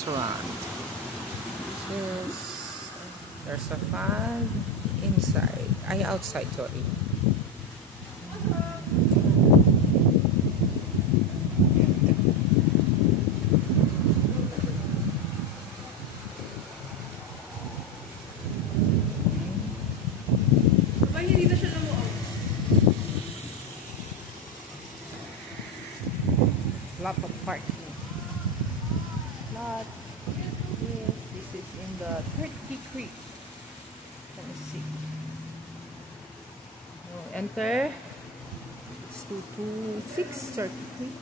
Restaurant. There's a fan inside. Outside, sorry. Lot of parking. This is in the Turkey Creek. Let me see. Enter. It's 226 Turkey Creek.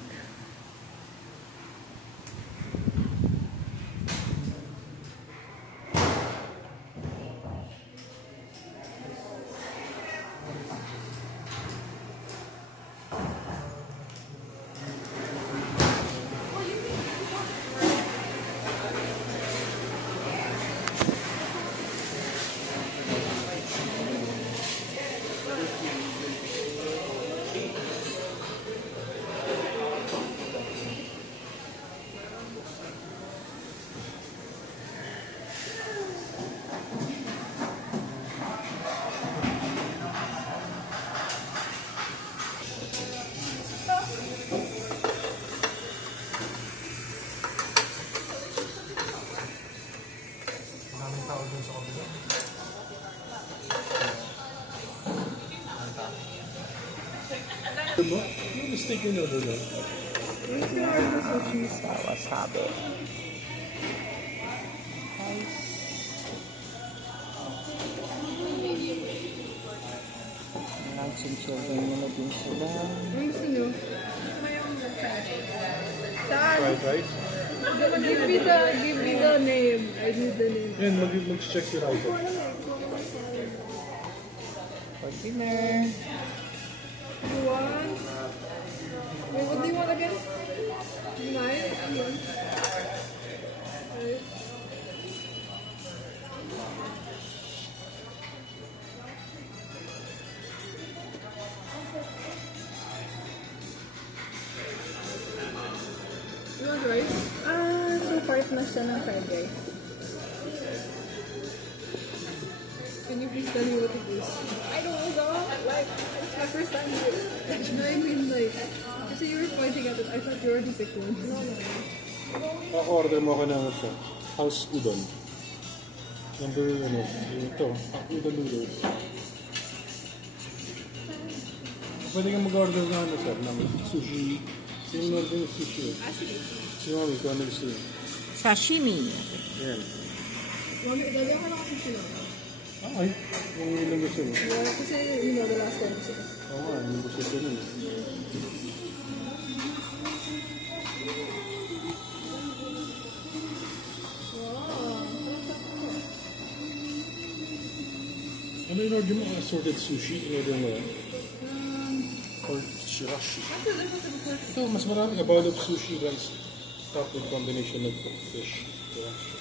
Yung mistake yun order lang. Yung order sushi sa wasabi. Children mo na din sila. Gusto nyo? Saan? Fried rice? Give me the name. I need the name. Yan, mag-check your item. For dinner. You want? Wait, what do you want again? Mine? You want rice? So part na siya ng fried rice. Can you please tell me what it is? I don't know, like, it's my first time here. No, I mean like, kasi you were pointing at it. I thought you already picked one. No. Order mo ka ng house udon. Number, ito, udon noodles. Pwede kang mag-order ng ng sushi. Sino order yung sushi? Sino order ito? Ano gusto yun? Sashimi. Yan. Mami, dali ako na kasi sila. Ay, yung ilang gusto mo? Yeah, kasi, you know, the last time kasi. Oo nga, yung gusto ko nun. Ano yung order mo? Assorted sushi? In-order mo yan? Or shirashi? Ito, mas marami. A bowl of sushi runs top with combination of fish. Shirashi.